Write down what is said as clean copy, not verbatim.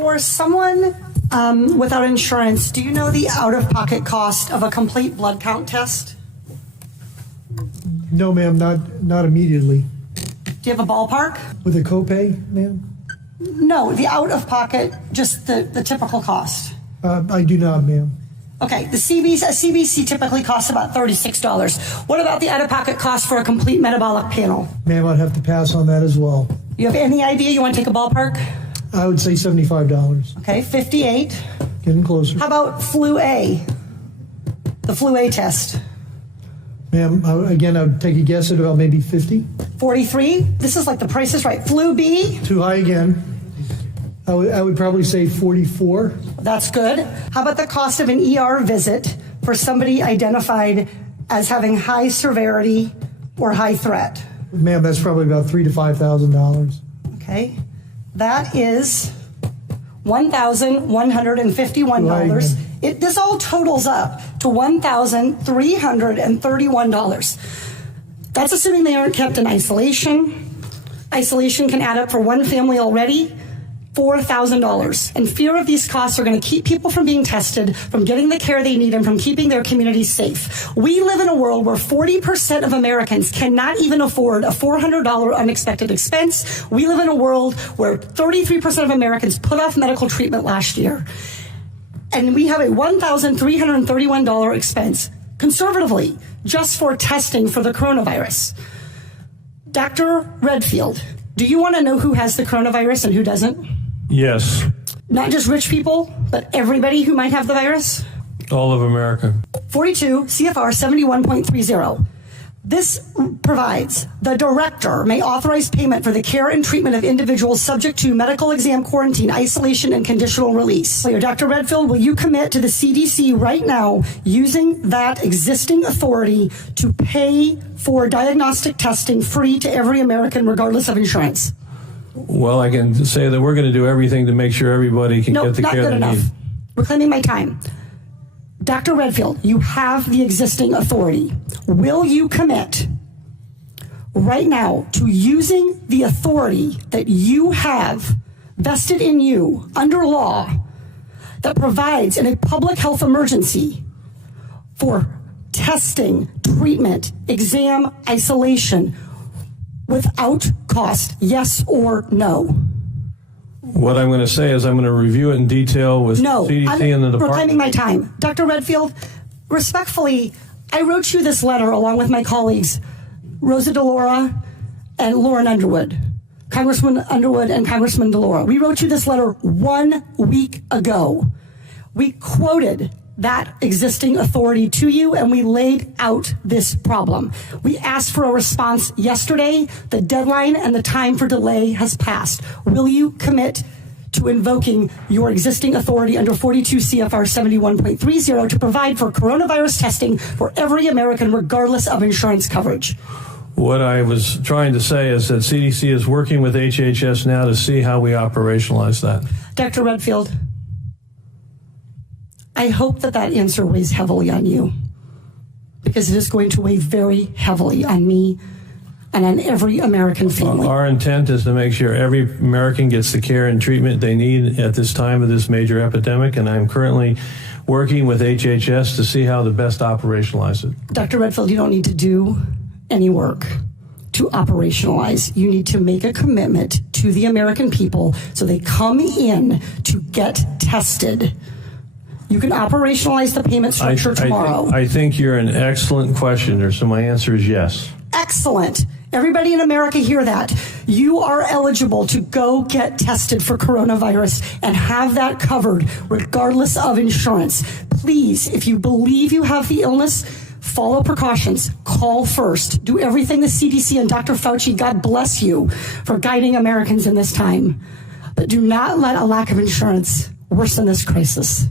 For someone without insurance, do you know the out-of-pocket cost of a complete blood count test? No, ma'am, not immediately. Do you have a ballpark? With a copay, ma'am? No, the out-of-pocket, just the typical cost. I do not, ma'am. Okay, a CBC typically costs about $36. What about the out-of-pocket cost for a complete metabolic panel? Ma'am, I'd have to pass on that as well. You have any idea? You want to take a ballpark? I would say $75. Okay, 58. Getting closer. How about flu A? The flu A test. Ma'am, again, I would take a guess at about maybe 50. 43. This is like the Price is Right. Flu B. Too high again. I would probably say 44. That's good. How about the cost of an ER visit for somebody identified as having high severity or high threat? Ma'am, that's probably about $3,000 to $5,000. Okay. That is $1,151. This all totals up to $1,331. That's assuming they aren't kept in isolation. Isolation can add up for one family already, $4,000. And fear of these costs are going to keep people from being tested, from getting the care they need, and from keeping their communities safe. We live in a world where 40% of Americans cannot even afford a $400 unexpected expense. We live in a world where 33% of Americans put off medical treatment last year. And we have a $1,331 expense, conservatively, just for testing for the coronavirus. Dr. Redfield, do you want to know who has the coronavirus and who doesn't? Yes. Not just rich people, but everybody who might have the virus? All of America. 42 CFR 71.30. This provides the director may authorize payment for the care and treatment of individuals subject to medical exam, quarantine, isolation, and conditional release. So, Dr. Redfield, will you commit to the CDC right now using that existing authority to pay for diagnostic testing free to every American regardless of insurance? Well, I can say that we're going to do everything to make sure everybody can get the care they need. Reclaiming my time. Dr. Redfield, you have the existing authority. Will you commit right now to using the authority that you have vested in you under law that provides in a public health emergency for testing, treatment, exam, isolation without cost, yes or no? What I'm going to say is I'm going to review it in detail with CDC and the department. Reclaiming my time. Dr. Redfield, respectfully, I wrote you this letter along with my colleagues, Rosa DeLaura and Lauren Underwood, Congressman Underwood and Congressman DeLaura. We wrote you this letter 1 week ago. We quoted that existing authority to you, and we laid out this problem. We asked for a response yesterday. The deadline and the time for delay has passed. Will you commit to invoking your existing authority under 42 CFR 71.30 to provide for coronavirus testing for every American regardless of insurance coverage? What I was trying to say is that CDC is working with HHS now to see how we operationalize that. Dr. Redfield, I hope that answer weighs heavily on you, because it is going to weigh very heavily on me and on every American family. Our intent is to make sure every American gets the care and treatment they need at this time of this major epidemic, and I'm currently working with HHS to see how to best operationalize it. Dr. Redfield, you don't need to do any work to operationalize. You need to make a commitment to the American people so they come in to get tested. You can operationalize the payment structure tomorrow. I think you're an excellent questioner, so my answer is yes. Excellent. Everybody in America hear that. You are eligible to go get tested for coronavirus and have that covered regardless of insurance. Please, if you believe you have the illness, follow precautions. Call first. Do everything the CDC and Dr. Fauci, God bless you, for guiding Americans in this time. But do not let a lack of insurance worsen this crisis.